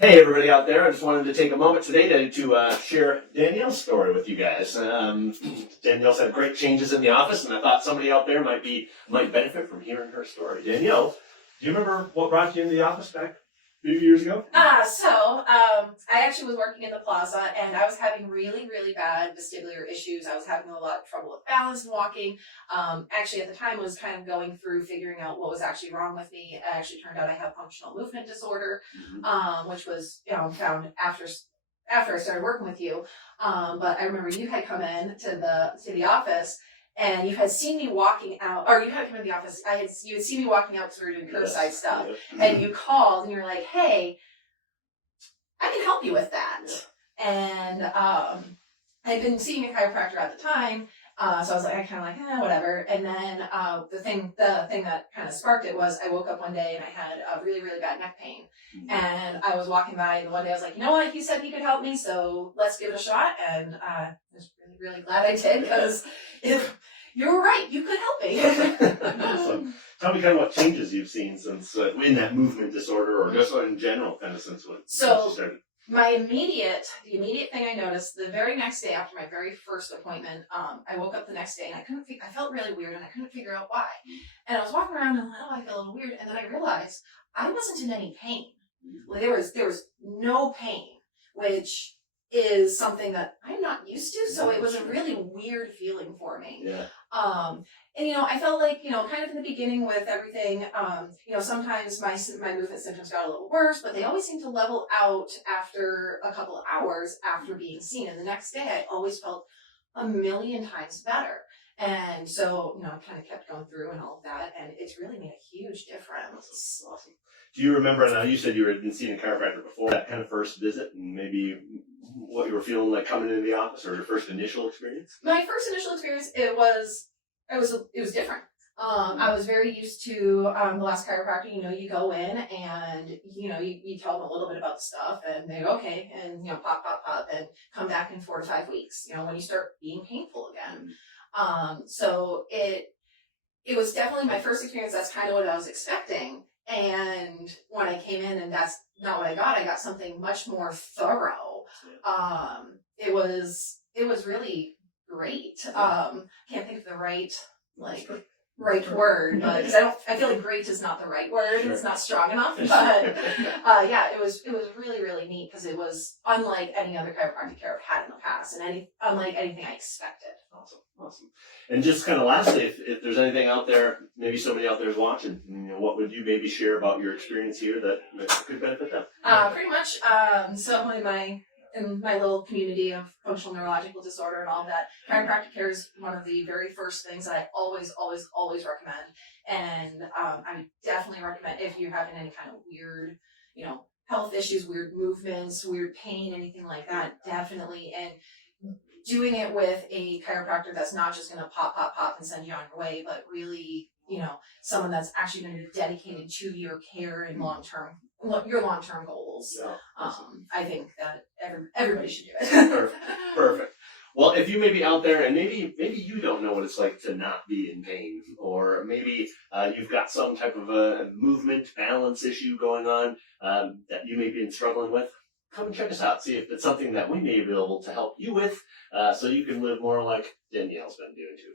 Hey, everybody out there. I just wanted to take a moment today to share Danielle's story with you guys. Danielle's had great changes in the office, and I thought somebody out there might benefit from hearing her story. Danielle, do you remember what brought you into the office back a few years ago? I actually was working in the plaza, and I was having really, really bad vestibular issues. I was having a lot of trouble with balance and walking. Actually, at the time, was kind of going through figuring out what was actually wrong with me. It actually turned out I have functional movement disorder, which was found after I started working with you. But I remember you had come in to the office. And you had seen me walking out, or you had come in the office. You had seen me walking out because we were doing curbside stuff, and you called and you were like, "Hey, I can help you with that." And I'd been seeing a chiropractor at the time, so I was like, whatever. And then the thing that kind of sparked it was I woke up one day and I had a really, really bad neck pain. And I was walking by, and one day I was like, you know what? He said he could help me, so let's give it a shot. And I was really, really glad I did, because if you were right, you could help me. Awesome. Tell me kind of what changes you've seen since in that movement disorder, or just in general, kind of since you started. The immediate thing I noticed the very next day after my very first appointment, I woke up the next day and I felt really weird and I couldn't figure out why. And I was walking around and I'm like, oh, I feel a little weird. And then I realized I wasn't in any pain. Like there was no pain, which is something that I'm not used to. So it was a really weird feeling for me. Yeah. And I felt like, kind of in the beginning with everything, sometimes my movement symptoms got a little worse, but they always seemed to level out after a couple of hours after being seen. And the next day I always felt a million times better. And so, I kind of kept going through and all of that, and it's really made a huge difference. Awesome. Do you remember, now you said you had been seeing a chiropractor before, that kind of first visit, and maybe what you were feeling like coming into the office, or your first initial experience? My first initial experience, it was different. I was very used to the last chiropractor. You go in and you tell them a little bit about the stuff, and they go okay, and pop, and come back in 4 to 5 weeks. When you start being painful again. So it was definitely my first experience. That's kind of what I was expecting. And when I came in, and that's not what I got something much more thorough. It was really great. Can't think of the right word, because I feel like great is not the right word. Sure. It's not strong enough, but yeah, it was really, really neat, because it was unlike any other chiropractic care I've had in the past, and unlike anything I expected. Awesome. And just kind of lastly, if there's anything out there, maybe somebody out there is watching, what would you maybe share about your experience here that could benefit them? Pretty much. So in my little community of functional neurological disorder and all of that, chiropractic care is one of the very first things that I always, always, always recommend. And I definitely recommend, if you're having any kind of weird, health issues, weird movements, weird pain, anything like that, definitely. And doing it with a chiropractor that's not just going to pop and send you on your way, but really, someone that's actually going to be dedicated to your care and your long-term goals. Yeah. I think that everybody should do it. Perfect. Well, if you may be out there and maybe you don't know what it's like to not be in pain, or maybe you've got some type of a movement balance issue going on that you may be struggling with, come and check us out. See if it's something that we may be able to help you with, so you can live more like Danielle's been doing too.